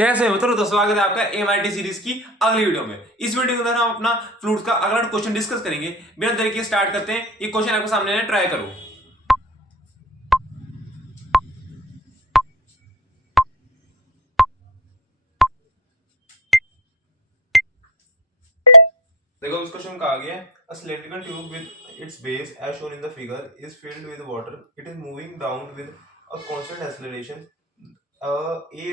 कैसे हो मित्रों, तो स्वागत है आपका एमआईटी सीरीज की अगली वीडियो में। इस वीडियो के अंदर हम अपना फ्लूइड्स का अगला क्वेश्चन डिस्कस करेंगे। बिना देरी के स्टार्ट करते हैं। ये क्वेश्चन आपके सामने है, ट्राई करो। देखो इस क्वेश्चन का आ गया है, a cylindrical tube with its base as shown in the figure is filled with water. It is moving down with a constant acceleration a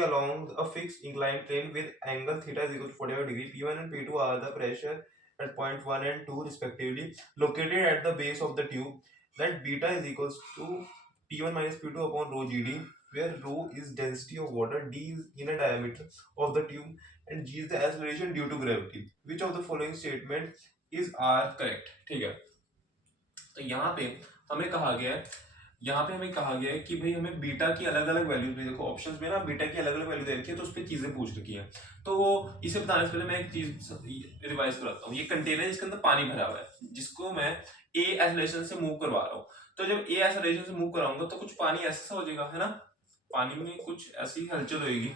along a fixed inclined plane with angle theta is equal to 45 degree. P1 and P2 are the pressure at point 1 and 2 respectively located at the base of the tube. That beta is equals to P1 minus P2 upon rho GD, where rho is density of water, D is inner diameter of the tube, and G is the acceleration due to gravity. Which of the following statement is R correct? ठीक है, तो यहाँ पे हमें कहा गया है, कि भाई हमें बीटा की अलग अलग वैल्यूज भी, देखो ऑप्शंस में ना बीटा की अलग अलग वैल्यू दे रखी है, तो उस पर चीजें पूछ रखी है। तो वो इसे बताने से पहले मैं एक चीज रिवाइज कराता हूँ। ये कंटेनर जिसके अंदर पानी भरा हुआ है, जिसको मैं ए एक्सेलरेशन से मूव करवा रहा हूँ, तो जब ए एक्सेलरेशन से मूव कराऊंगा तो कुछ पानी ऐसा हो जाएगा, है ना, पानी में कुछ ऐसी हलचल होगी।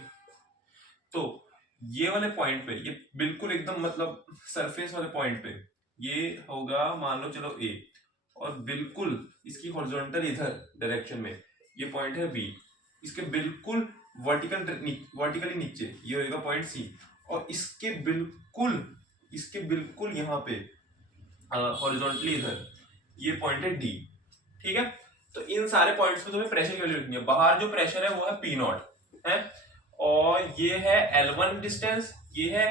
तो ये वाले पॉइंट पे, ये बिल्कुल एकदम मतलब सरफेस वाले पॉइंट पे ये होगा, मान लो चलो ए, और बिल्कुल इसकी हॉरिजॉन्टल इधर डायरेक्शन में ये पॉइंट है बी, इसके बिल्कुल वर्टिकली नीचे ये होगा पॉइंट सी, और इसके बिल्कुल यहाँ पे हॉरिजॉन्टली इधर ये पॉइंट है डी। ठीक है, तो इन सारे पॉइंट्स पे तुम्हें प्रेशर की वैल्यू लिखनी है। बाहर जो प्रेशर है वो है पी नॉट है, और ये है L1 डिस्टेंस, ये है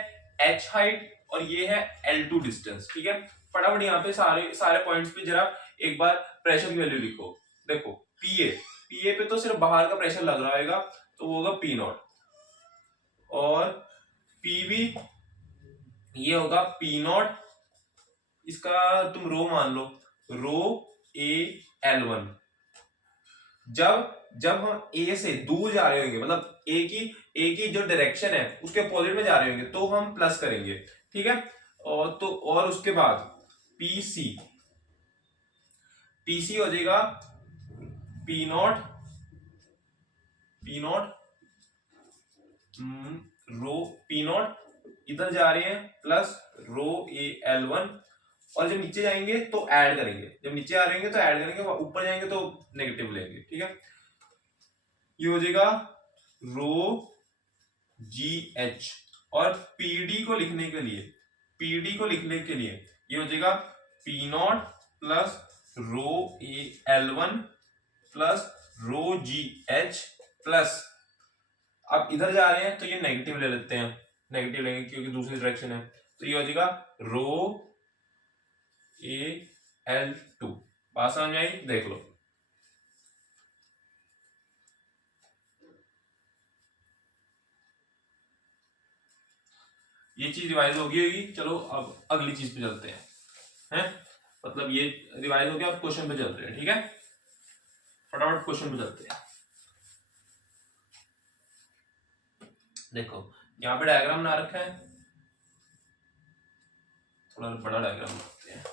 H हाइट, और ये है L2 डिस्टेंस। ठीक है, फटाफट यहाँ पे सारे पॉइंट्स पे जरा एक बार प्रेशर की वैल्यू लिखो। देखो पीए पे तो सिर्फ बाहर का प्रेशर लग रहा होगा, तो वो होगा पी नॉट, और पीबी ये होगा पी नॉट, इसका तुम रो मान लो, रो ए L1। जब हम ए से दूर जा रहे होंगे, मतलब ए की जो डायरेक्शन है उसके अपोजिट में जा रहे होंगे, तो हम प्लस करेंगे। ठीक है, और उसके बाद पीसी हो जाएगा पी नॉट रो पी नॉट, इधर जा रहे हैं प्लस रो ए L1, और जब नीचे जाएंगे तो ऐड करेंगे, जब नीचे आ रहे हैं तो ऐड करेंगे, ऊपर जाएंगे तो नेगेटिव लेंगे। ठीक है, ये हो जाएगा रो जी एच, और पीडी को लिखने के लिए ये हो जाएगा पी not plus row A L1 plus row ji H plus, अब इधर जा रहे हैं तो ये नेगेटिव ले लेते हैं, नेगेटिव लेंगे क्योंकि दूसरी डायरेक्शन है, तो ये हो जाएगा रो ए L2। बात समझ में आई? देख लो, ये चीज रिवाइज होगी। चलो अब अगली चीज पे चलते हैं, मतलब ये रिवाइज हो गया, अब क्वेश्चन पे चलते हैं। ठीक है, फटाफट क्वेश्चन पे चलते हैं। देखो यहाँ पे डायग्राम बना रखा है, थोड़ा बड़ा डायग्राम बनाते हैं।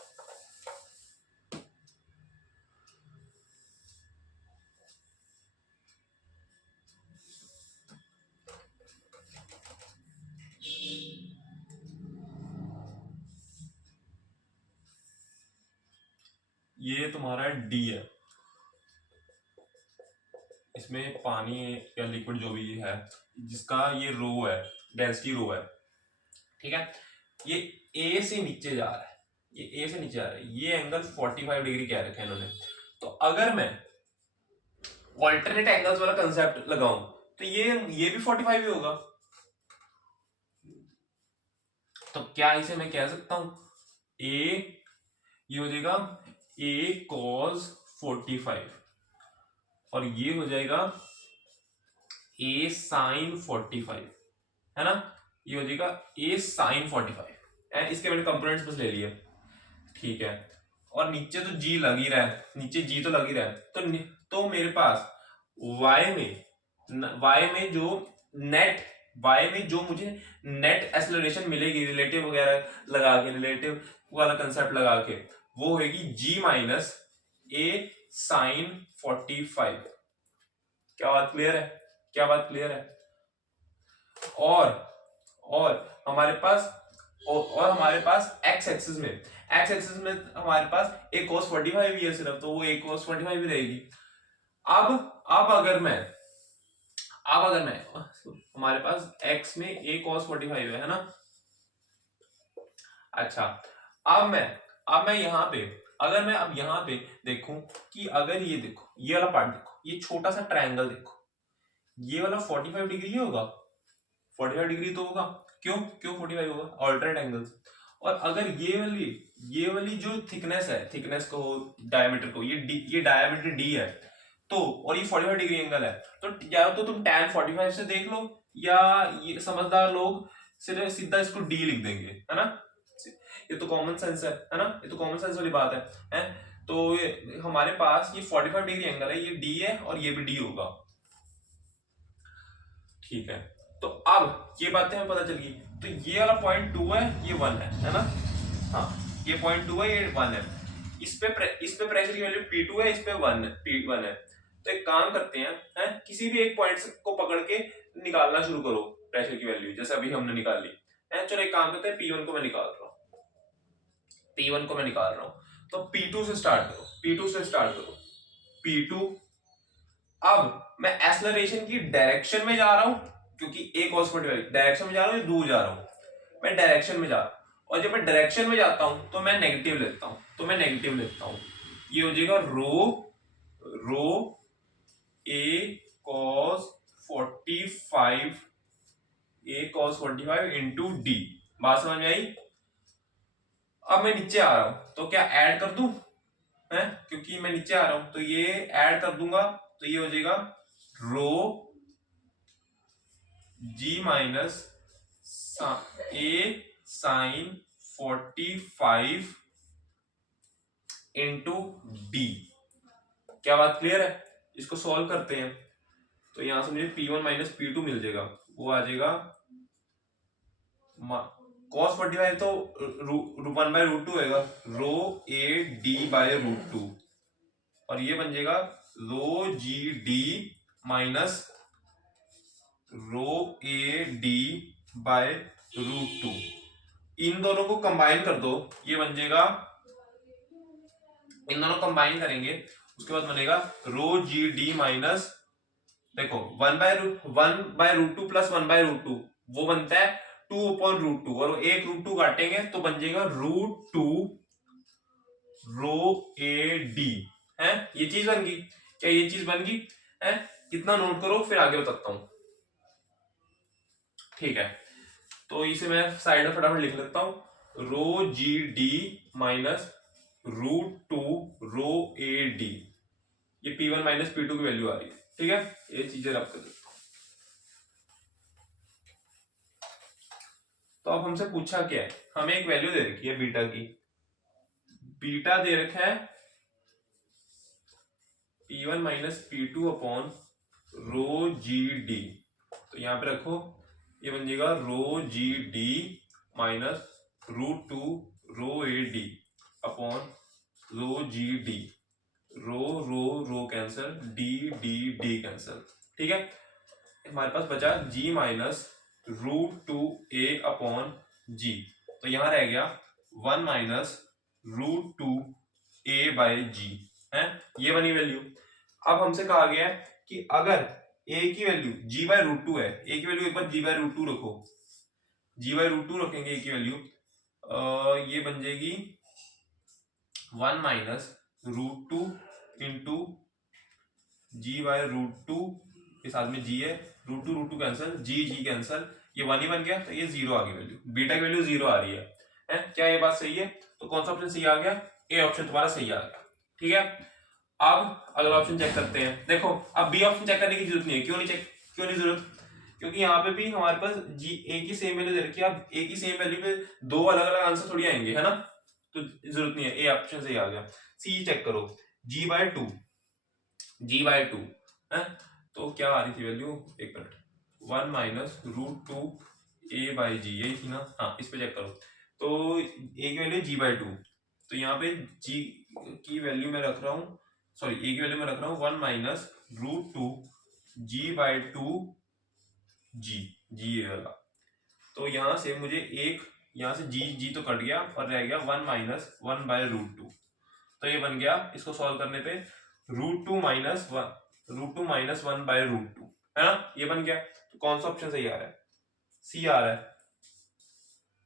ये तुम्हारा डी है, इसमें पानी या लिक्विड जो भी है, जिसका ये रो है, डेंसिटी रो है। ठीक है, ये ए से नीचे जा रहा है, ये एंगल 45 डिग्री कह रखा है इन्होंने। तो अगर मैं ऑल्टरनेट एंगल्स वाला कंसेप्ट लगाऊं तो ये भी 45 ही होगा। तो क्या इसे मैं कह सकता हूं, ये हो जाएगा ए cos 45, और ये हो जाएगा ए sin 45, है ना, ये हो जाएगा ए sin 45। इसके मैंने कंपोनेंट्स बस ले लिए। ठीक है, और नीचे तो जी लग ही रहा है, तो मेरे पास y में जो मुझे नेट एक्सेलरेशन मिलेगी, रिलेटिव वगैरह लगा के, रिलेटिव वाला कंसेप्ट लगा के, वो होगी g माइनस ए साइन 45। क्या बात क्लियर है? और हमारे पास और हमारे पास एक्स एक्सिस में हमारे पास एक cos 45 ही है सिर्फ, तो वो एक cos 45 ही रहेगी। अब अब अगर मैं हमारे पास x में एक cos 45 है ना। अच्छा, अब मैं यहाँ पे अगर मैं अब यहाँ पे देखूं कि अगर ये देखो, ये वाला पार्ट देखो, ये छोटा सा ट्रायंगल देखो, ये वाला 45 डिग्री होगा, 45 डिग्री तो होगा। क्यों क्यों 45 होगा? Alternate angles. और अगर ये वाली जो थिकनेस है, थिकनेस को, डायमीटर को, ये डायमीटर डी है, तो और ये 45 डिग्री एंगल है, तो या तो तुम tan 45 से देख लो, या ये समझदार लोग सिर्फ सीधा इसको डी लिख देंगे, है ना। ये तो कॉमन सेंस है ना, ये तो कॉमन सेंस वाली बात है। तो ये हमारे पास ये 45 डिग्री एंगल है, ये डी है और ये भी डी होगा। ठीक है, तो अब ये बातें हमें पता चल गई। तो ये वाला पॉइंट 2 है, ये 1 है ना। हाँ, ये पॉइंट 2 है, ये 1 है। इस पे प्रेशर की वैल्यू P2 है, इस पे P1 है। तो एक काम करते हैं, किसी भी एक पॉइंट को पकड़ के निकालना शुरू करो प्रेशर की वैल्यू, जैसे अभी हमने निकाल ली है। चलो एक काम करते हैं, P1 को मैं निकाल रहा हूँ। तो P2 से स्टार्ट करो। P2। अब मैं एक्सेलरेशन की डायरेक्शन में जा रहा हूं, क्योंकि एक cos 45 डायरेक्शन में जा रहा हूं या दूर जा रहा हूं, मैं डायरेक्शन में जा रहा हूं। और जब मैं डायरेक्शन में जाता हूं तो मैं नेगेटिव लेता हूं, ये हो जाएगा रो ए cos 45 इंटू डी। बात समझ में आई? अब मैं नीचे आ रहा हूं, तो क्या ऐड कर दूं? है, क्योंकि मैं नीचे आ रहा हूं तो ये ऐड कर दूंगा, तो ये हो जाएगा रो जी माइनस ए साइन 45 इंटू डी। क्या बात क्लियर है? इसको सॉल्व करते हैं, तो यहां से मुझे P1 माइनस P2 मिल जाएगा, वो आ जाएगा cos 45 तो 1/√2 होगा, रो ए डी बाय √2, और ये बन जाएगा rho g d minus rho a d by √2। इन दोनों को कंबाइन कर दो, ये बन जाएगा, इन दोनों कंबाइन करेंगे, उसके बाद बनेगा रो जी डी माइनस, देखो 1/√2 प्लस 1/√2 वो बनता है 2/√2, और एक √2 काटेंगे तो बन जाएगा √2 रो ए डी। है, ये चीज बन गई। क्या ये चीज बन गई है? कितना नोट करो, फिर आगे बताता हूं। ठीक है, तो इसे मैं साइड में फटाफट लिख लेता हूं, rho g d minus √2 rho a d. ये P1 माइनस P2 की वैल्यू आ रही है। ठीक है, ये चीजें रब कर देता हूं। तो अब हमसे पूछा क्या है, हमें एक वैल्यू दे रखी है बीटा की, बीटा दे रखा है P1 minus P2 upon rho g d. तो यहां पे रखो, ये बन जाएगा rho g d minus √2 rho a d upon rho g d. Rho cancel, d d d cancel. ठीक है, हमारे पास बचा g minus √2 a upon g. तो यहां रह गया 1 माइनस √2 a बाय जी है, ये बनी वैल्यू। अब हमसे कहा गया है कि अगर a की वैल्यू g/√2 है, a की वैल्यू एक बार g/√2 रखो, g/√2 रखेंगे a की वैल्यू, ये बन जाएगी 1 माइनस √2 इंटू g/√2 के साथ में g है, √2 कैंसल, g कैंसल, ये 1 ही बन गया, तो ये 0 आ गई वैल्यू, बीटा की वैल्यू 0 आ रही है। क्या ये बात सही है? तो कौन सा ऑप्शन सही आ गया? ए ऑप्शन तुम्हारा सही आ गया। ठीक है, अब अगला ऑप्शन चेक करते हैं। देखो, अब बी ऑप्शन चेक करने की जरूरत नहीं है। क्यों नहीं जरूरत? क्योंकि यहाँ पे भी हमारे पास जी ए की सेम वैल्यू दे रखी है। अब ए की सेम वैल्यू पे दो अलग अलग आंसर थोड़ी आएंगे, है ना, तो जरूरत नहीं है, ए ऑप्शन सही आ गया। सी चेक करो, g/2 है, तो क्या आ रही थी वैल्यू, एक मिनट, 1 माइनस √2 a बाई जी, यही थी ना। हाँ, इस पे चेक करो, तो a की वैल्यू g/2, तो यहाँ पे g की वैल्यू मैं रख रहा हूँ, सॉरी a की वैल्यू मैं रख रहा हूँ 1 माइनस √2 g/2 g। जी वाला। तो यहाँ से मुझे एक, यहाँ से जी तो कट गया और रह गया 1 माइनस 1/√2। तो ये बन गया, इसको सॉल्व करने पे √2 माइनस 1/√2 है ना, ये बन गया। तो कौन सा ऑप्शन सही आ रहा है? सी आ रहा है।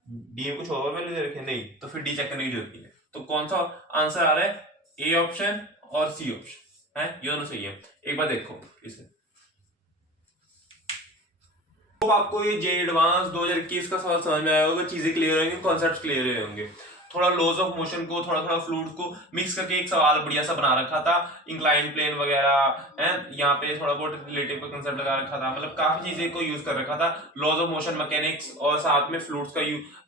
डी में कुछ और वैल्यू दे रखे नहीं, तो फिर डी चेक करने की जरूरत नहीं है। तो कौन सा आंसर आ रहा है? ए ऑप्शन और सी ऑप्शन है, ये दोनों सही है। एक बार देखो इसे, तो आपको ये जे एडवांस 2021 का सवाल समझ में आया होगा, चीजें क्लियर होंगी, कॉन्सेप्ट्स क्लियर हुए होंगे। थोड़ा लॉज ऑफ मोशन को, थोड़ा थोड़ा फ्लूइड को मिक्स करके एक सवाल बढ़िया सा बना रखा था, इंक्लाइन प्लेन वगैरह है, यहाँ पे थोड़ा बहुत रिलेटिव का कंसेप्ट लगा रखा था, मतलब काफी चीजें को यूज कर रखा था, लॉज ऑफ मोशन मैकेनिक्स और साथ में फ्लूइड्स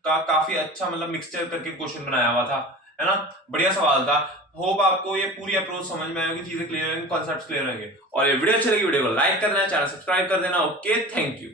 का काफी अच्छा मतलब मिक्सचर करके क्वेश्चन बनाया हुआ था, है ना। बढ़िया सवाल था। होप आपको ये पूरी अप्रोच समझ में आएगी, चीजें क्लियर होंगी, कॉन्सेप्ट्स क्लियर होंगे। और ये वीडियो अच्छी लगी, वीडियो को लाइक कर देना, चैनल सब्सक्राइब कर देना। Okay, thank you.